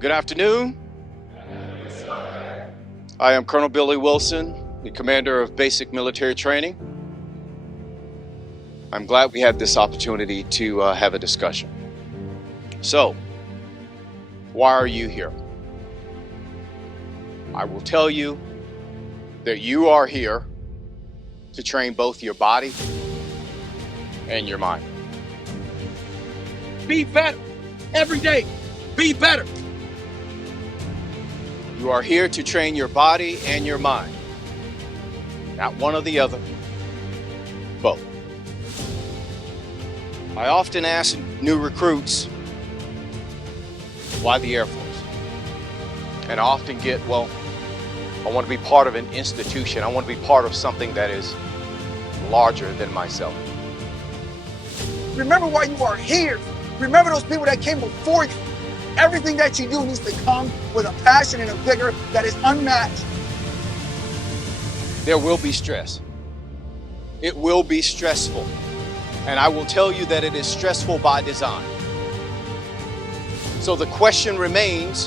Good afternoon. I am Colonel Billy Wilson, the commander of basic military training. I'm glad we had this opportunity to have a discussion. So, why are you here? I will tell you that you are here to train both your body and your mind. Be better every day. Be better. You are here to train your body and your mind. Not one or the other, both. I often ask new recruits, why the Air Force? And I often get, well, I want to be part of an institution. I want to be part of something that is larger than myself. Remember why you are here. Remember those people that came before you. Everything that you do needs to come with a passion and a vigor that is unmatched. There will be stress. It will be stressful. And I will tell you that it is stressful by design. So the question remains,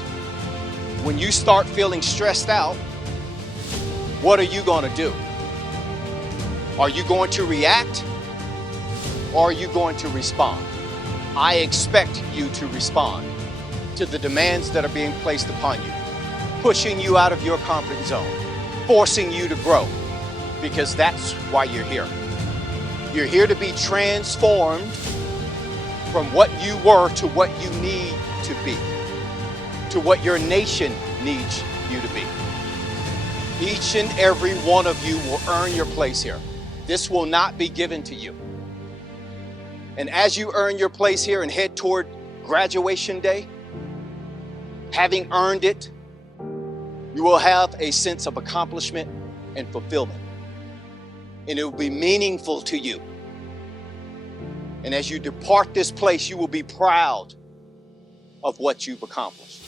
when you start feeling stressed out, what are you going to do? Are you going to react or are you going to respond? I expect you to respond to the demands that are being placed upon you, pushing you out of your comfort zone, forcing you to grow, because that's why you're here. You're here to be transformed from what you were to what you need to be, to what your nation needs you to be. Each and every one of you will earn your place here. This will not be given to you. And as you earn your place here and head toward graduation day, having earned it, you will have a sense of accomplishment and fulfillment. And it will be meaningful to you. And as you depart this place, you will be proud of what you've accomplished.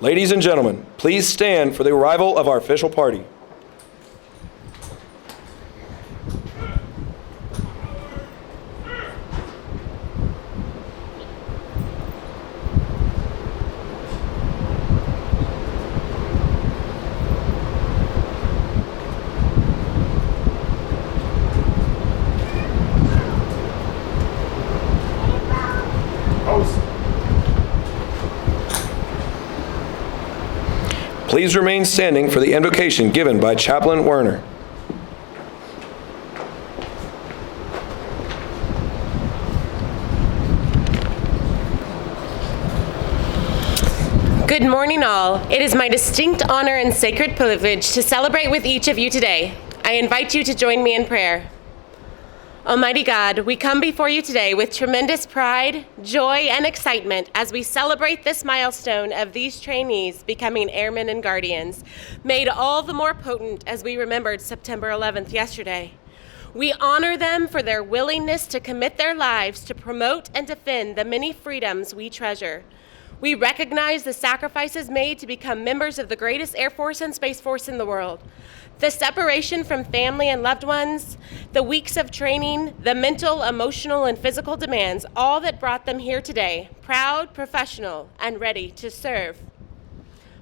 Ladies and gentlemen, please stand for the arrival of our official party. Please remain standing for the invocation given by Chaplain Werner. Good morning, all. It is my distinct honor and sacred privilege to celebrate with each of you today. I invite you to join me in prayer. Almighty God, we come before you today with tremendous pride, joy, and excitement as we celebrate this milestone of these trainees becoming airmen and guardians, made all the more potent as we remembered September 11th yesterday. We honor them for their willingness to commit their lives to promote and defend the many freedoms we treasure. We recognize the sacrifices made to become members of the greatest Air Force and Space Force in the world. The separation from family and loved ones, the weeks of training, the mental, emotional, and physical demands, all that brought them here today, proud, professional, and ready to serve.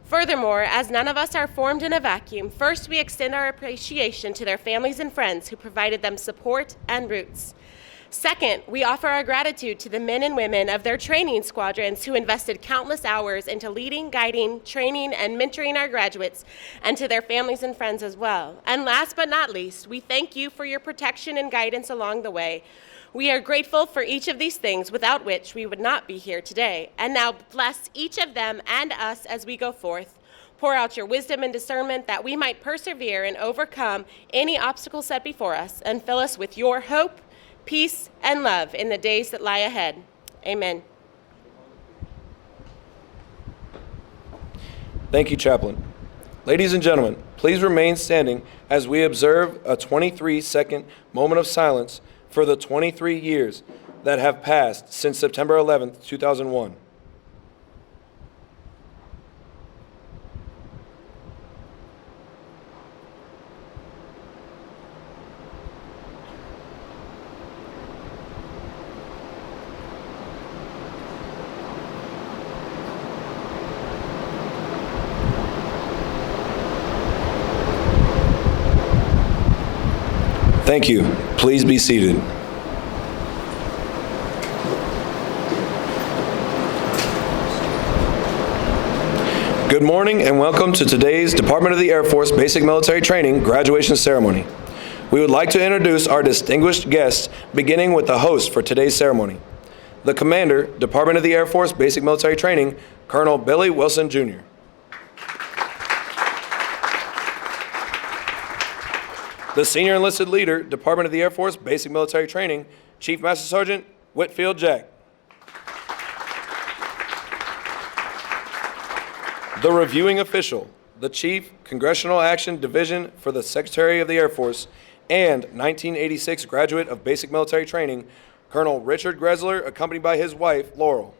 Furthermore, as none of us are formed in a vacuum, first we extend our appreciation to their families and friends who provided them support and roots. Second, we offer our gratitude to the men and women of their training squadrons who invested countless hours into leading, guiding, training, and mentoring our graduates, and to their families and friends as well. And last but not least, we thank you for your protection and guidance along the way. We are grateful for each of these things, without which we would not be here today. And now bless each of them and us as we go forth. Pour out your wisdom and discernment that we might persevere and overcome any obstacle set before us, and fill us with your hope, peace, and love in the days that lie ahead. Amen. Thank you, Chaplain. Ladies and gentlemen, please remain standing as we observe a 23-second moment of silence for the 23 years that have passed since September 11th, 2001. Thank you. Please be seated. Good morning and welcome to today's Department of the Air Force Basic Military Training graduation ceremony. We would like to introduce our distinguished guests, beginning with the host for today's ceremony, the Commander, Department of the Air Force Basic Military Training, Colonel Billy Wilson, Jr. The Senior Enlisted Leader, Department of the Air Force Basic Military Training, Chief Master Sergeant Whitfield Jack. The Reviewing Official, the Chief Congressional Action Division for the Secretary of the Air Force and 1986 graduate of Basic Military Training, Colonel Richard Gressler, accompanied by his wife, Laurel.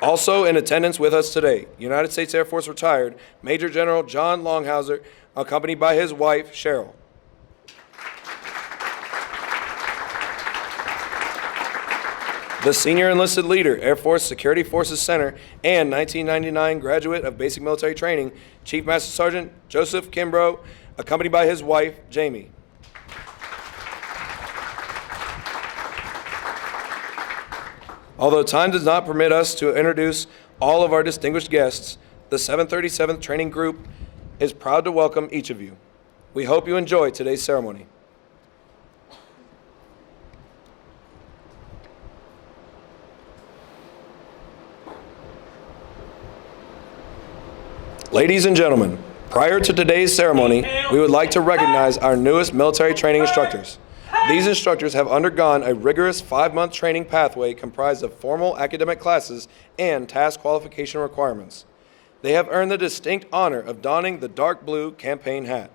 Also in attendance with us today, United States Air Force retired Major General John Longhauser, accompanied by his wife, Cheryl. The Senior Enlisted Leader, Air Force Security Forces Center, and 1999 graduate of Basic Military Training, Chief Master Sergeant Joseph Kimbrough, accompanied by his wife, Jamie. Although time does not permit us to introduce all of our distinguished guests, the 737th Training Group is proud to welcome each of you. We hope you enjoy today's ceremony. Ladies and gentlemen, prior to today's ceremony, we would like to recognize our newest military training instructors. These instructors have undergone a rigorous 5-month training pathway comprised of formal academic classes and task qualification requirements. They have earned the distinct honor of donning the dark blue campaign hat.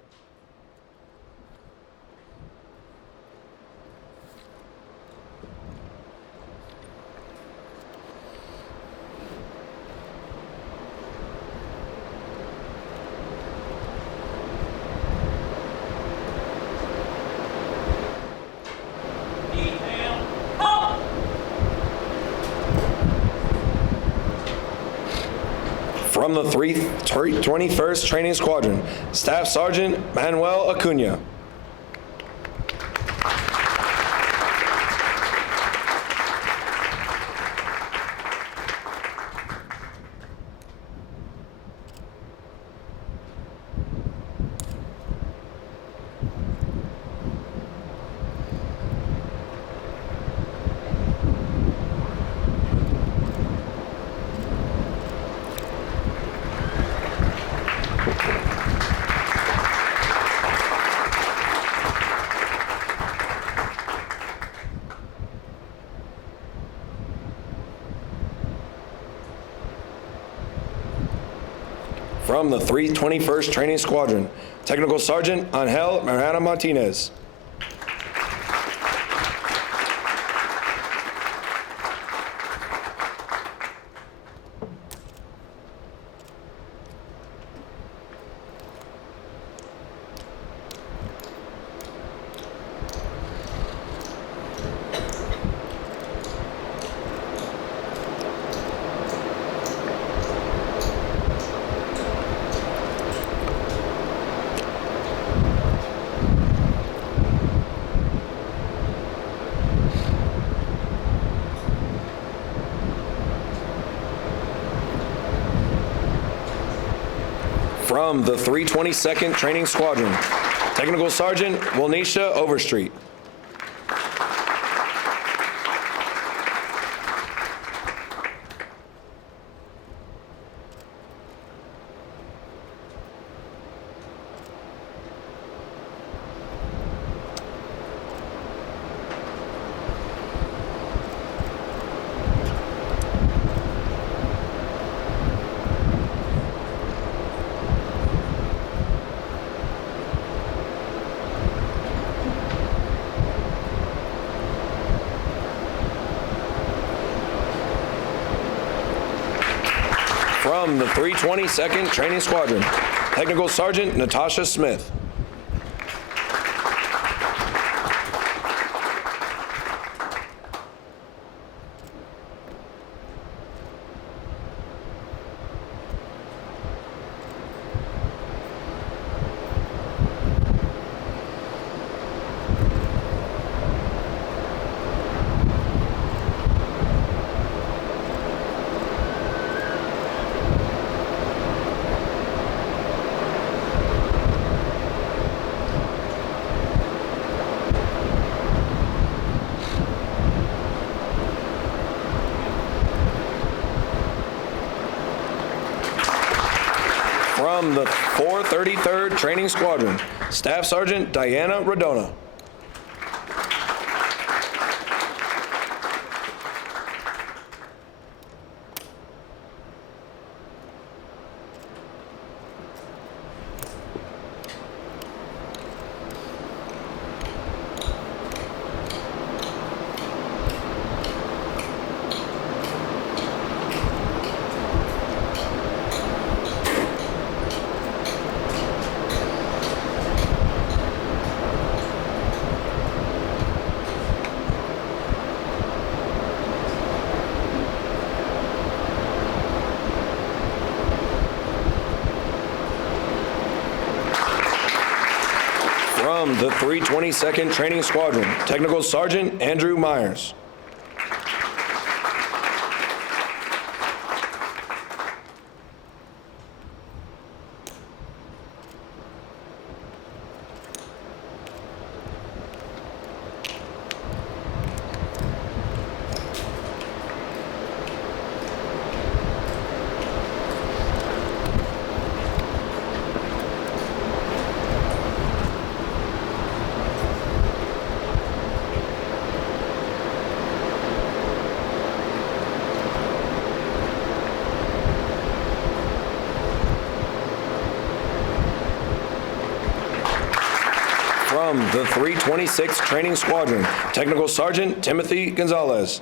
From the 321st Training Squadron, Staff Sergeant Manuel Acuna. From the 321st Training Squadron, Technical Sergeant Angel Marana Martinez. From the 322nd Training Squadron, Technical Sergeant Wilnisha Overstreet. From the 322nd Training Squadron, Technical Sergeant Natasha Smith. From the 433rd Training Squadron, Staff Sergeant Diana Rodona. From the 322nd Training Squadron, Technical Sergeant Andrew Myers. From the 326th Training Squadron, Technical Sergeant Timothy Gonzalez.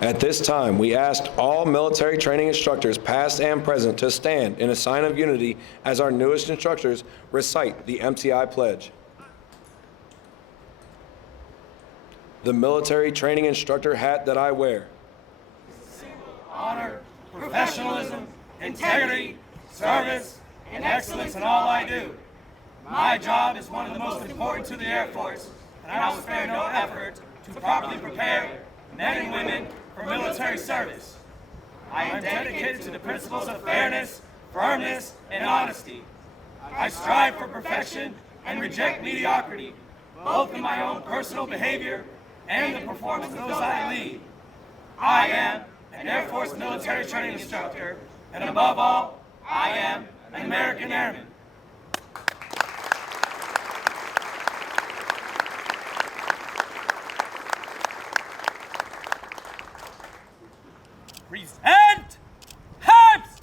At this time, we asked all military training instructors, past and present, to stand in a sign of unity as our newest instructors recite the MTI Pledge. The military training instructor hat that I wear. Honor, professionalism, integrity, service, and excellence in all I do. My job is one of the most important to the Air Force, and I will spare no effort to properly prepare men and women for military service. I am dedicated to the principles of fairness, firmness, and honesty. I strive for perfection and reject mediocrity, both in my own personal behavior and the performance of those I lead. I am an Air Force military training instructor, and above all, I am an American Airman. Present Habs!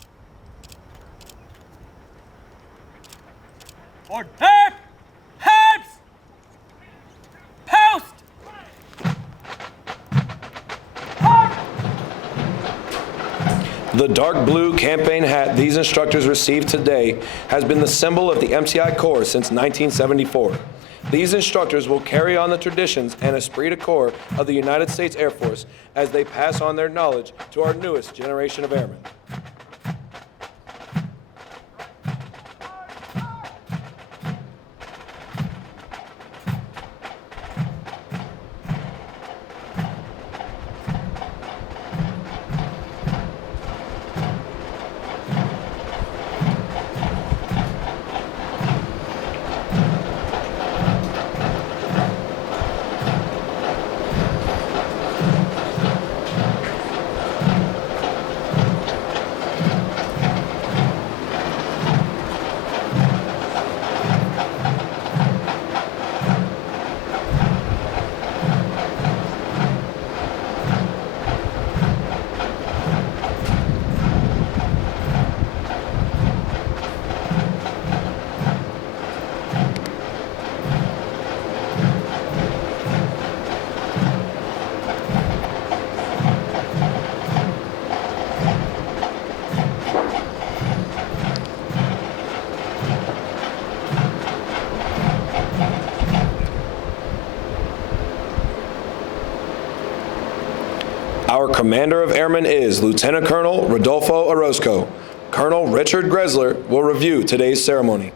Order Habs! Post! The dark blue campaign hat these instructors received today has been the symbol of the MTI Corps since 1974. These instructors will carry on the traditions and esprit de corps of the United States Air Force as they pass on their knowledge to our newest generation of airmen. Our Commander of Airmen is Lieutenant Colonel Rodolfo Orozco. Colonel Richard Gressler will review today's ceremony.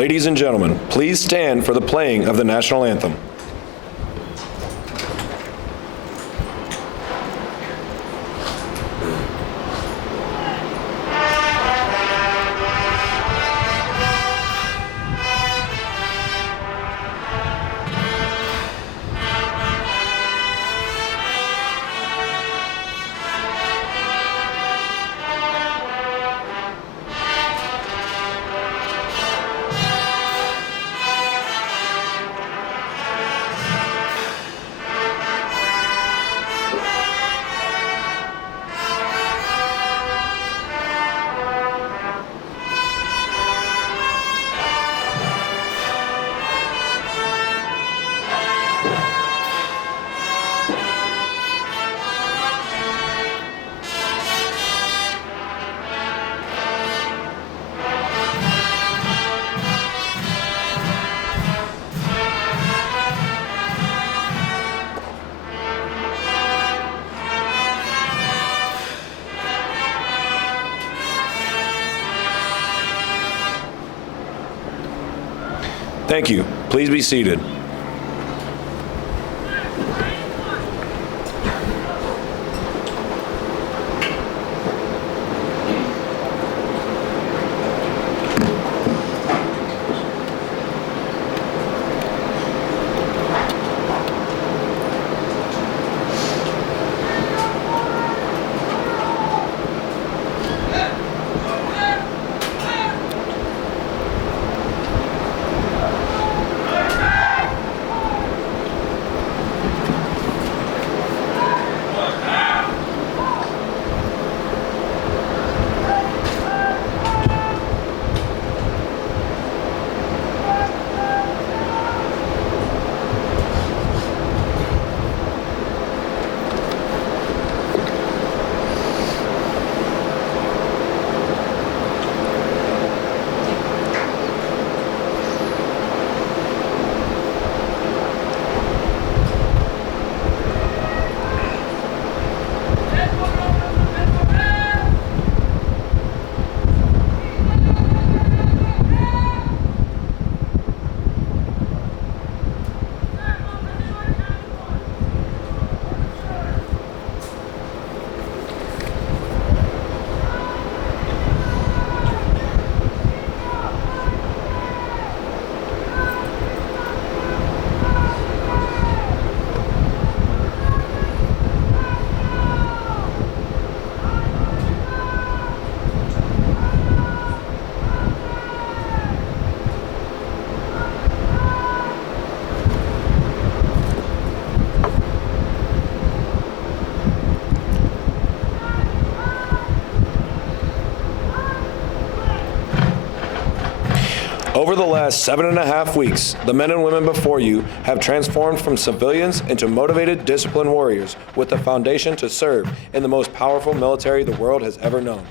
Ladies and gentlemen, please stand for the playing of the national anthem. Thank you. Please be seated. Over the last 7.5 weeks, the men and women before you have transformed from civilians into motivated, disciplined warriors with the foundation to serve in the most powerful military the world has ever known.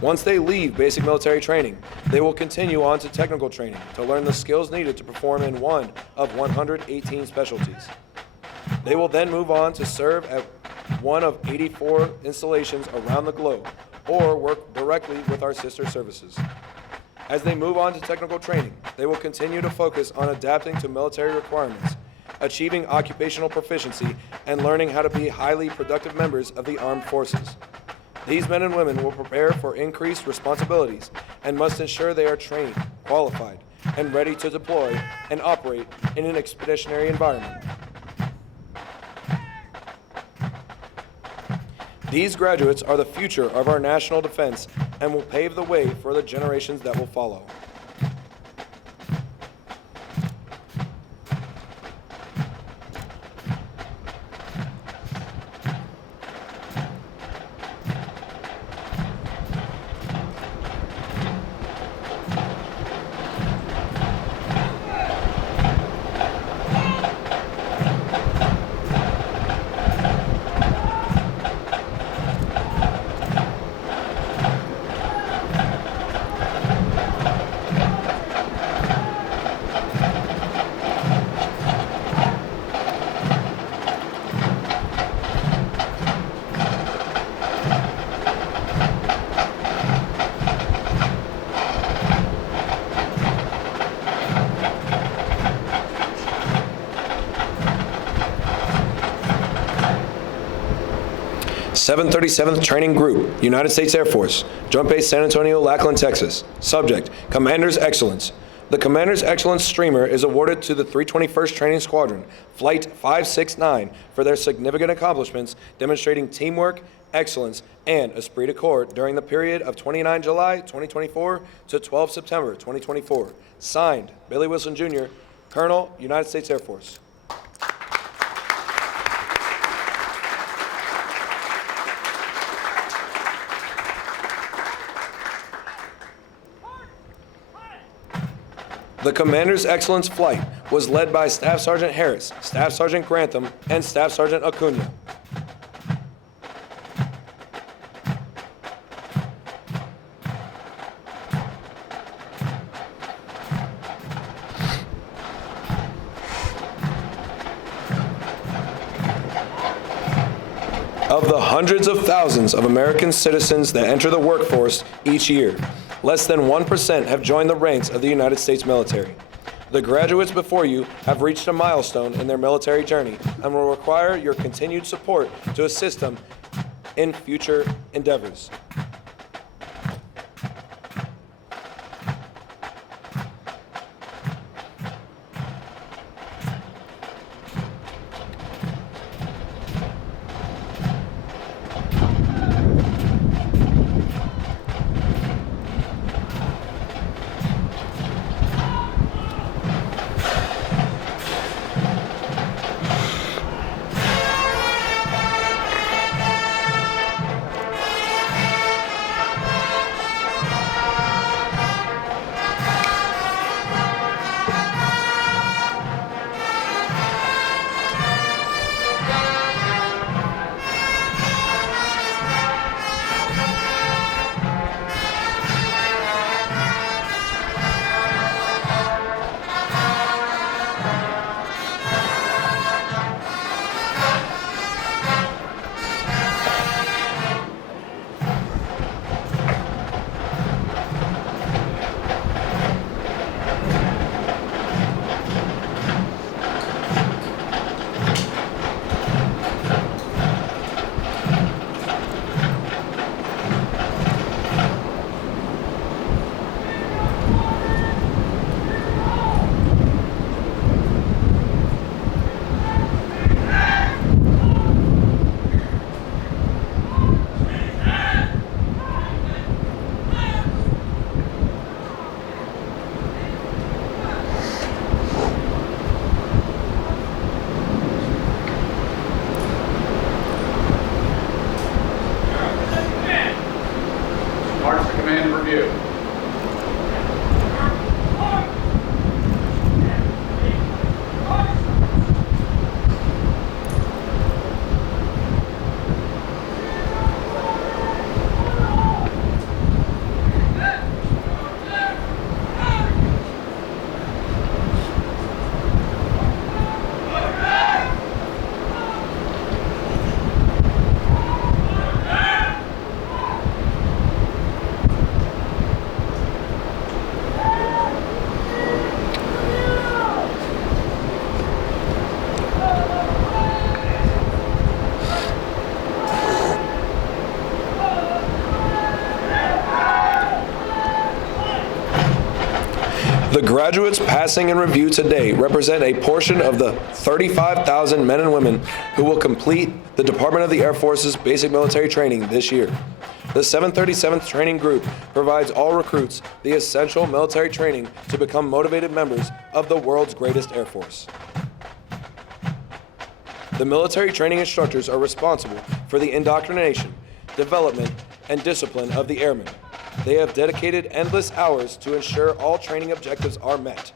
Once they leave basic military training, they will continue on to technical training to learn the skills needed to perform in one of 118 specialties. They will then move on to serve at one of 84 installations around the globe or work directly with our sister services. As they move on to technical training, they will continue to focus on adapting to military requirements, achieving occupational proficiency, and learning how to be highly productive members of the armed forces. These men and women will prepare for increased responsibilities and must ensure they are trained, qualified, and ready to deploy and operate in an expeditionary environment. These graduates are the future of our national defense and will pave the way for the generations that will follow. Seven 37th Training Group, United States Air Force, Joint Base San Antonio-Lackland, Texas. Subject, Commander's Excellence. The Commander's Excellence Streamer is awarded to the 321st Training Squadron, Flight 569, for their significant accomplishments demonstrating teamwork, excellence, and esprit de corps during the period of 29 July 2024 to 12 September 2024. Signed, Billy Wilson Jr., Colonel, United States Air Force. The Commander's Excellence Flight was led by Staff Sergeant Harris, Staff Sergeant Grantham, and Staff Sergeant Acuna. Of the hundreds of thousands of American citizens that enter the workforce each year, less than 1% have joined the ranks of the United States military. The graduates before you have reached a milestone in their military journey and will require your continued support to assist them in future endeavors. March to command and review. The graduates passing in review today represent a portion of the 35,000 men and women who will complete the Department of the Air Force's basic military training this year. The 737th Training Group provides all recruits the essential military training to become motivated members of the world's greatest Air Force. The military training instructors are responsible for the indoctrination, development, and discipline of the airmen. They have dedicated endless hours to ensure all training objectives are met.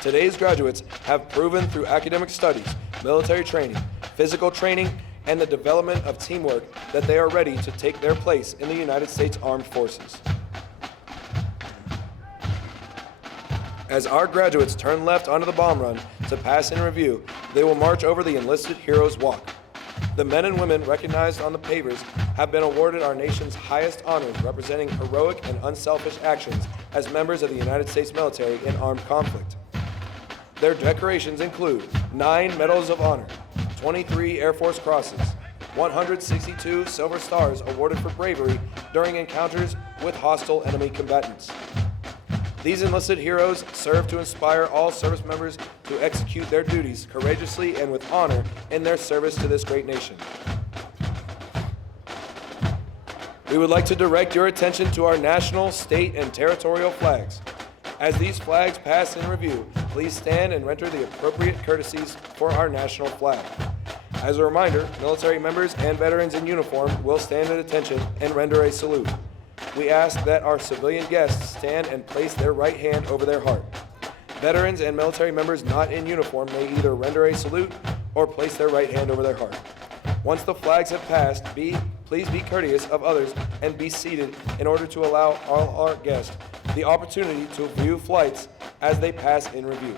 Today's graduates have proven through academic studies, military training, physical training, and the development of teamwork that they are ready to take their place in the United States Armed Forces. As our graduates turn left onto the bomb run to pass in review, they will march over the Enlisted Heroes Walk. The men and women recognized on the pavers have been awarded our nation's highest honors, representing heroic and unselfish actions as members of the United States military in armed conflict. Their decorations include 9 Medals of Honor, 23 Air Force Crosses, 162 Silver Stars awarded for bravery during encounters with hostile enemy combatants. These enlisted heroes serve to inspire all service members to execute their duties courageously and with honor in their service to this great nation. We would like to direct your attention to our national, state, and territorial flags. As these flags pass in review, please stand and render the appropriate courtesies for our national flag. As a reminder, military members and veterans in uniform will stand at attention and render a salute. We ask that our civilian guests stand and place their right hand over their heart. Veterans and military members not in uniform may either render a salute or place their right hand over their heart. Once the flags have passed, please be courteous of others and be seated in order to allow all our guests the opportunity to view flights as they pass in review.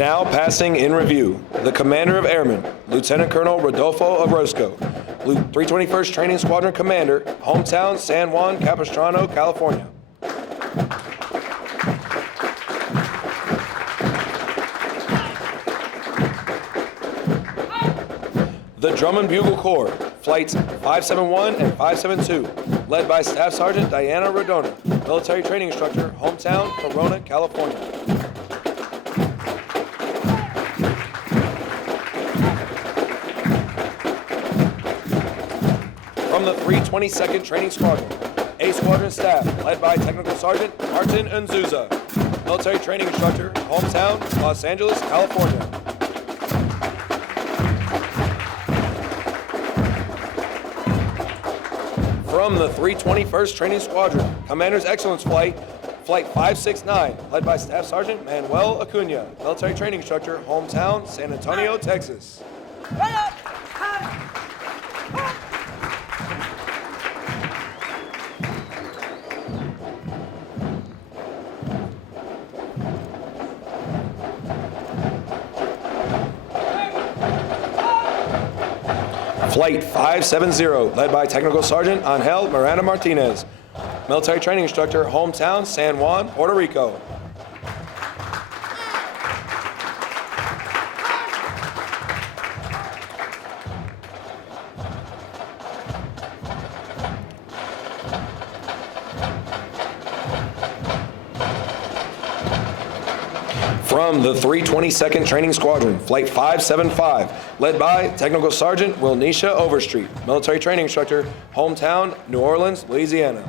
Now passing in review, the Commander of Airmen, Lieutenant Colonel Rodolfo Orozco, 321st Training Squadron Commander, hometown San Juan Capistrano, California. The Drum and Bugle Corps, Flights 571 and 572, led by Staff Sergeant Diana Rodona, military training instructor, hometown Corona, California. From the 322nd Training Squadron, A Squadron staff, led by Technical Sergeant Martin Nzuza, military training instructor, hometown Los Angeles, California. From the 321st Training Squadron, Commander's Excellence Flight, Flight 569, led by Staff Sergeant Manuel Acuna, military training instructor, hometown San Antonio, Texas. Flight 570, led by Technical Sergeant Angel Miranda Martinez, military training instructor, hometown San Juan, Puerto Rico. From the 322nd Training Squadron, Flight 575, led by Technical Sergeant Wilnisha Overstreet, military training instructor, hometown New Orleans, Louisiana.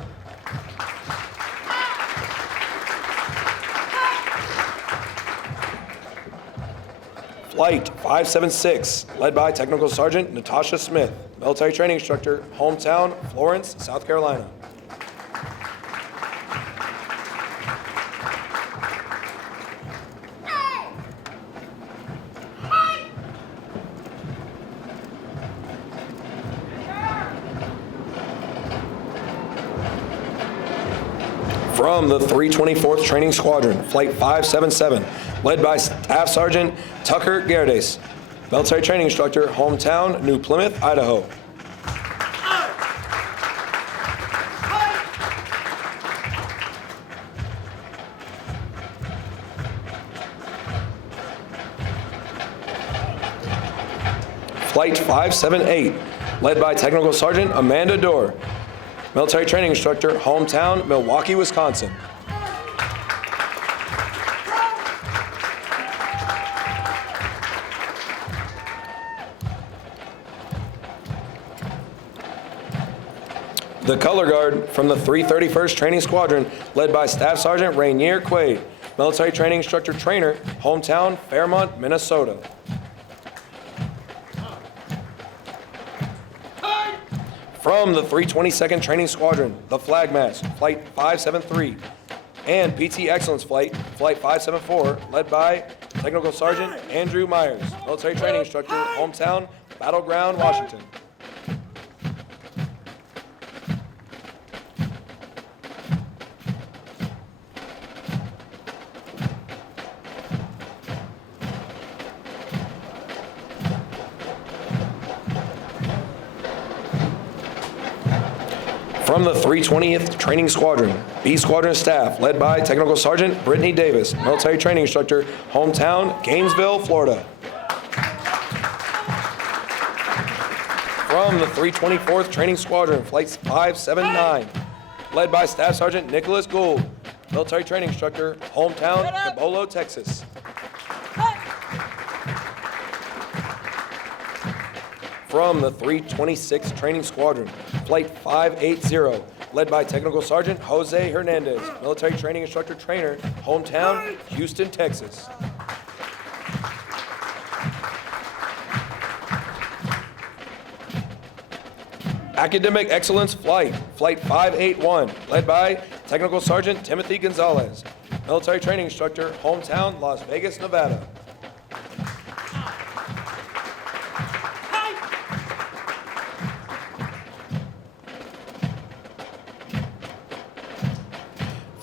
Flight 576, led by Technical Sergeant Natasha Smith, military training instructor, hometown Florence, South Carolina. From the 324th Training Squadron, Flight 577, led by Staff Sergeant Tucker Gerdes, military training instructor, hometown New Plymouth, Idaho. Flight 578, led by Technical Sergeant Amanda Dorr, military training instructor, hometown Milwaukee, Wisconsin. The color guard from the 331st Training Squadron, led by Staff Sergeant Rainier Quaid, military training instructor trainer, hometown Fairmont, Minnesota. From the 322nd Training Squadron, the Flag Mast, Flight 573, and PT Excellence Flight, Flight 574, led by Technical Sergeant Andrew Myers, military training instructor, hometown Battleground, Washington. From the 320th Training Squadron, B Squadron staff, led by Technical Sergeant Brittany Davis, military training instructor, hometown Gainesville, Florida. From the 324th Training Squadron, Flight 579, led by Staff Sergeant Nicholas Gould, military training instructor, hometown Cabolo, Texas. From the 326th Training Squadron, Flight 580, led by Technical Sergeant Jose Hernandez, military training instructor trainer, hometown Houston, Texas. Academic Excellence Flight, Flight 581, led by Technical Sergeant Timothy Gonzalez, military training instructor, hometown Las Vegas, Nevada.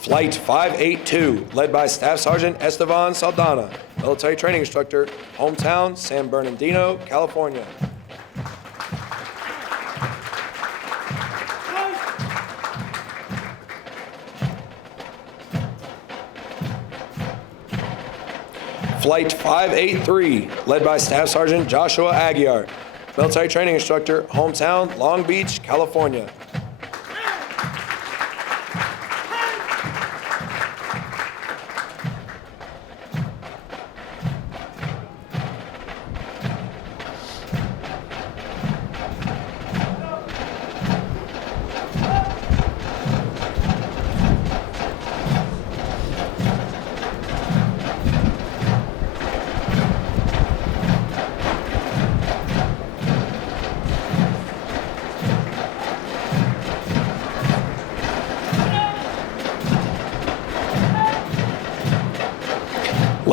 Flight 582, led by Staff Sergeant Esteban Saldana, military training instructor, hometown, San Bernardino, California. Flight 583, led by Staff Sergeant Joshua Aguiar, military training instructor, hometown, Long Beach, California.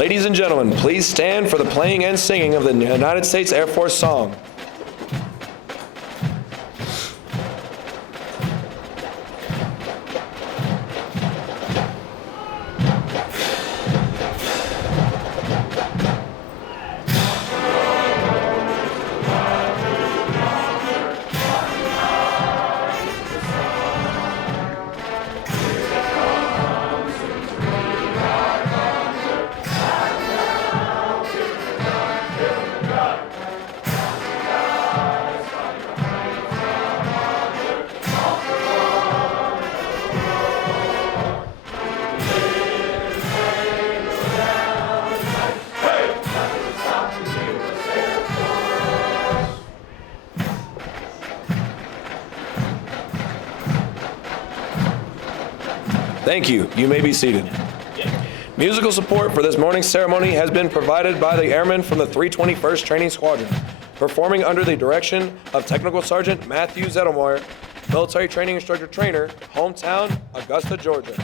Ladies and gentlemen, please stand for the playing and singing of the United States Air Force song. Thank you. You may be seated. Musical support for this morning's ceremony has been provided by the airmen from the 321st Training Squadron, performing under the direction of Technical Sergeant Matthew Zettelmeyer, military training instructor trainer, hometown, Augusta, Georgia.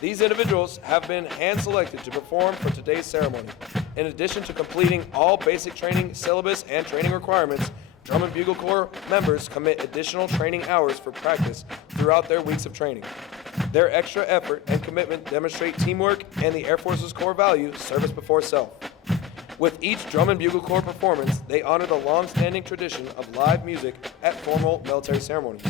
These individuals have been hand-selected to perform for today's ceremony. In addition to completing all basic training syllabus and training requirements, Drum and Bugle Corps members commit additional training hours for practice throughout their weeks of training. Their extra effort and commitment demonstrate teamwork and the Air Force's core value, service before self. With each Drum and Bugle Corps performance, they honor the long-standing tradition of live music at formal military ceremonies.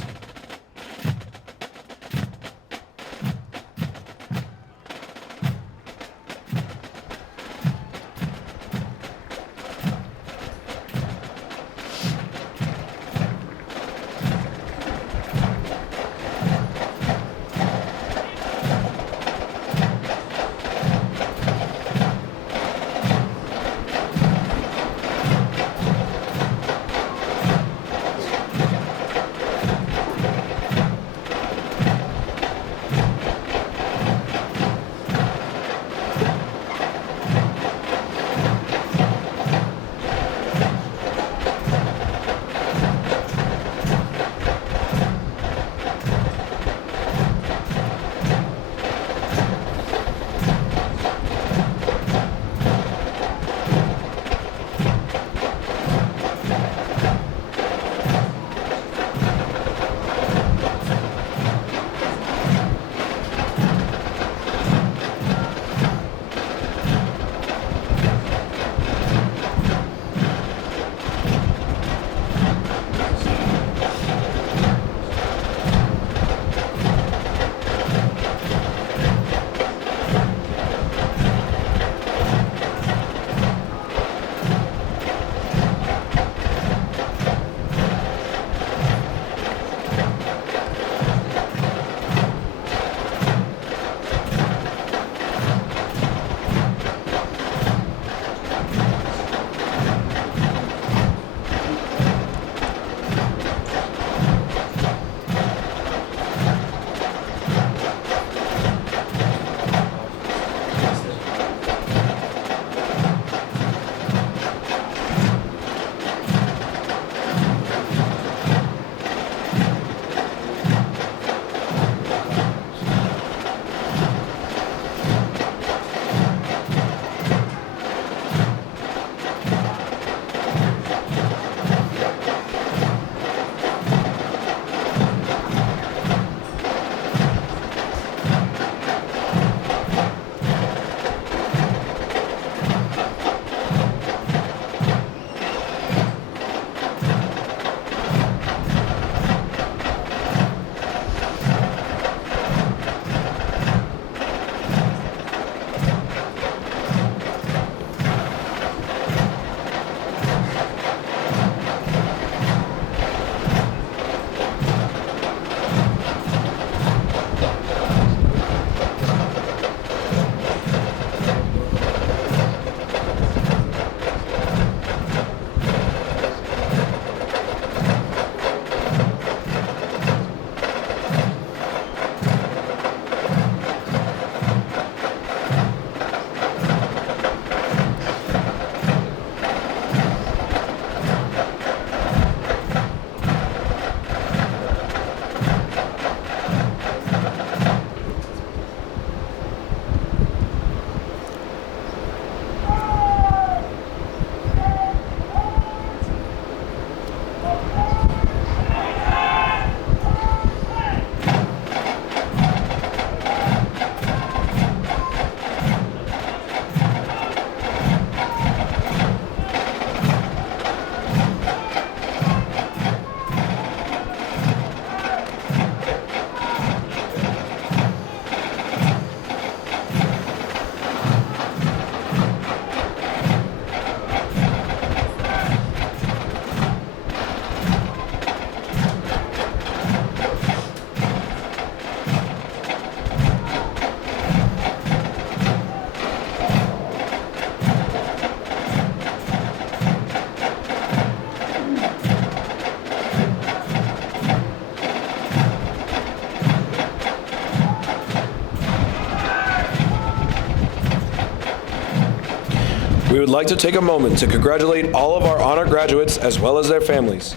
We would like to take a moment to congratulate all of our honor graduates as well as their families.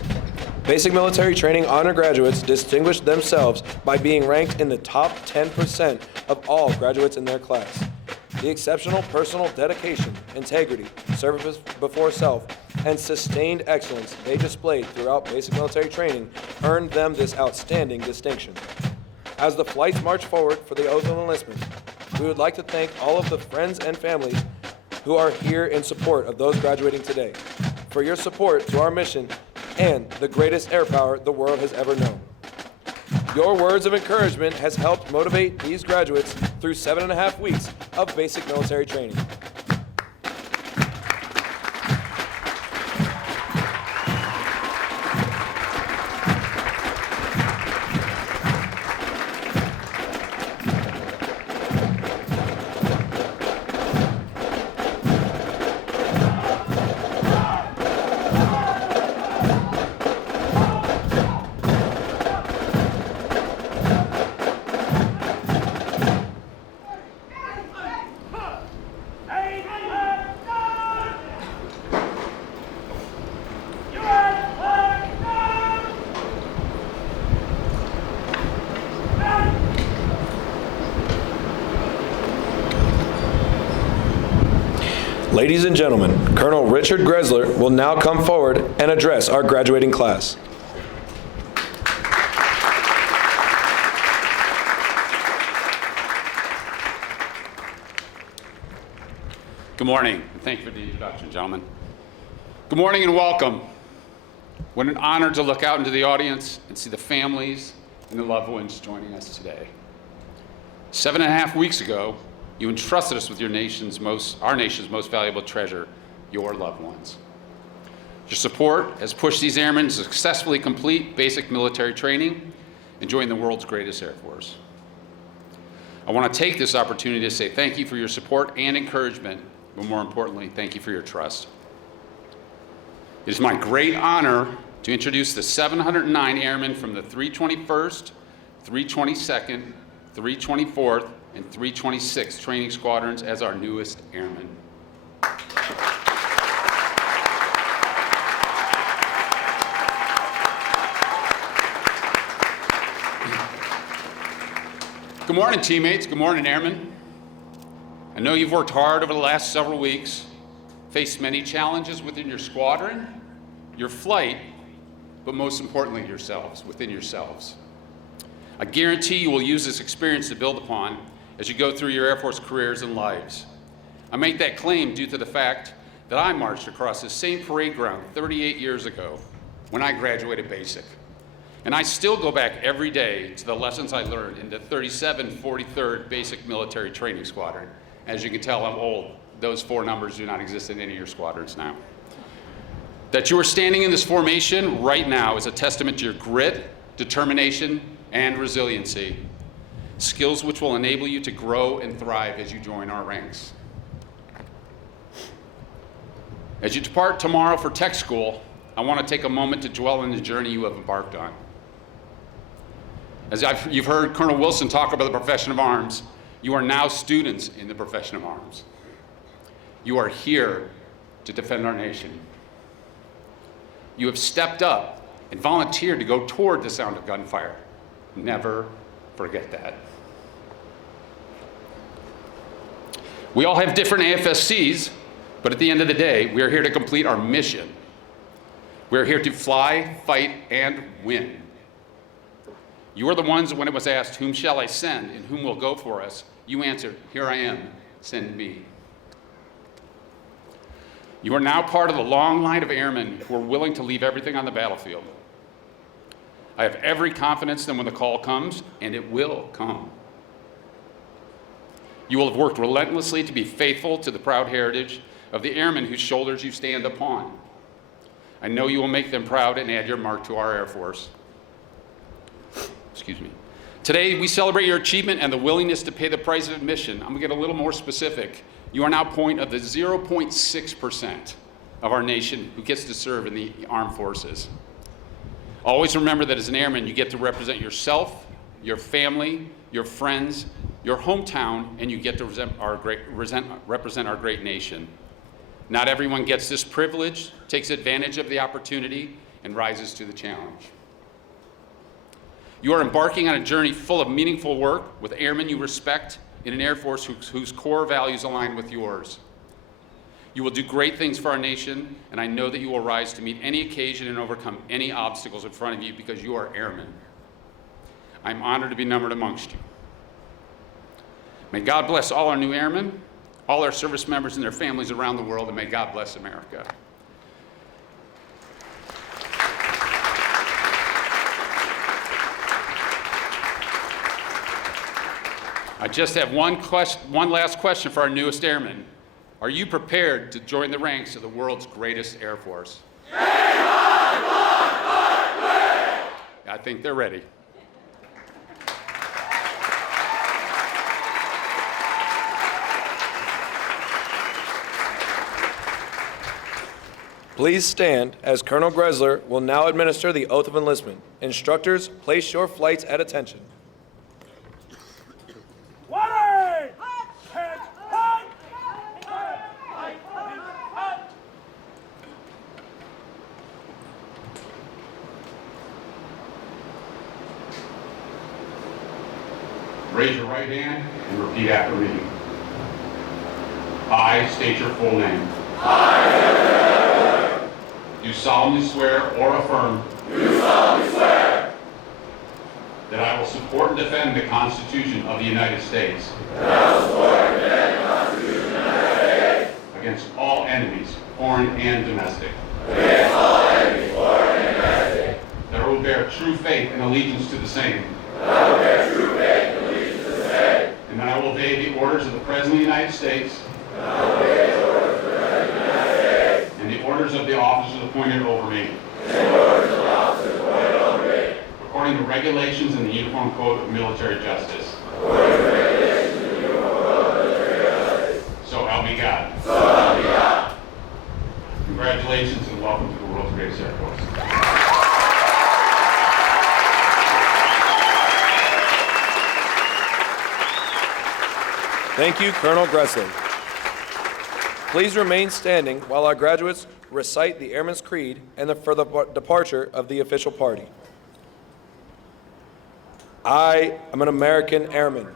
Basic Military Training honor graduates distinguished themselves by being ranked in the top 10% of all graduates in their class. The exceptional personal dedication, integrity, service before self, and sustained excellence they displayed throughout basic military training earned them this outstanding distinction. As the flights march forward for the oath of enlistment, we would like to thank all of the friends and families who are here in support of those graduating today for your support to our mission and the greatest air power the world has ever known. Your words of encouragement has helped motivate these graduates through 7.5 weeks of basic military training. Ladies and gentlemen, Colonel Richard Gressler will now come forward and address our graduating class. Good morning, and thank you for the introduction, gentlemen. Good morning and welcome. What an honor to look out into the audience and see the families and the loved ones joining us today. 7.5 weeks ago, you entrusted us with our nation's most valuable treasure, your loved ones. Your support has pushed these airmen to successfully complete basic military training and join the world's greatest Air Force. I want to take this opportunity to say thank you for your support and encouragement, but more importantly, thank you for your trust. It is my great honor to introduce the 709 airmen from the 321st, 322nd, 324th, and 326th training squadrons as our newest airmen. Good morning, teammates. Good morning, airmen. I know you've worked hard over the last several weeks, faced many challenges within your squadron, your flight, but most importantly, within yourselves. I guarantee you will use this experience to build upon as you go through your Air Force careers and lives. I make that claim due to the fact that I marched across the same parade ground 38 years ago when I graduated basic. And I still go back every day to the lessons I learned in the 3743rd Basic Military Training Squadron. As you can tell, I'm old. Those 4 numbers do not exist in any of your squadrons now. That you are standing in this formation right now is a testament to your grit, determination, and resiliency. Skills which will enable you to grow and thrive as you join our ranks. As you depart tomorrow for tech school, I want to take a moment to dwell on the journey you have embarked on. As you've heard Colonel Wilson talk about the profession of arms, you are now students in the profession of arms. You are here to defend our nation. You have stepped up and volunteered to go toward the sound of gunfire. Never forget that. We all have different AFSCs, but at the end of the day, we are here to complete our mission. We are here to fly, fight, and win. You are the ones when it was asked, whom shall I send and whom will go for us? You answered, here I am, send me. You are now part of the long line of airmen who are willing to leave everything on the battlefield. I have every confidence that when the call comes, and it will come, you will have worked relentlessly to be faithful to the proud heritage of the airmen whose shoulders you stand upon. I know you will make them proud and add your mark to our Air Force. Excuse me. Today, we celebrate your achievement and the willingness to pay the price of admission. I'm gonna get a little more specific. You are now point of the 0.6% of our nation who gets to serve in the armed forces. Always remember that as an airman, you get to represent yourself, your family, your friends, your hometown, and you get to represent our great nation. Not everyone gets this privilege, takes advantage of the opportunity, and rises to the challenge. You are embarking on a journey full of meaningful work with airmen you respect in an Air Force whose core values align with yours. You will do great things for our nation, and I know that you will rise to meet any occasion and overcome any obstacles in front of you because you are airmen. I'm honored to be numbered amongst you. May God bless all our new airmen, all our service members and their families around the world, and may God bless America. I just have one last question for our newest airmen. Are you prepared to join the ranks of the world's greatest Air Force? I think they're ready. Please stand as Colonel Gressler will now administer the oath of enlistment. Instructors, place your flights at attention. Raise your right hand and repeat after me. I state your full name. Do solemnly swear or affirm that I will support and defend the Constitution of the United States against all enemies, foreign and domestic. That I will bear true faith and allegiance to the same. And that I will obey the orders of the President of the United States and the orders of the officers appointed over me. According to regulations in the Uniform Code of Military Justice. So help me God. Congratulations and welcome to the world's greatest Air Force. Thank you, Colonel Gressler. Please remain standing while our graduates recite the Airman's Creed and for the departure of the official party. I am an American airman.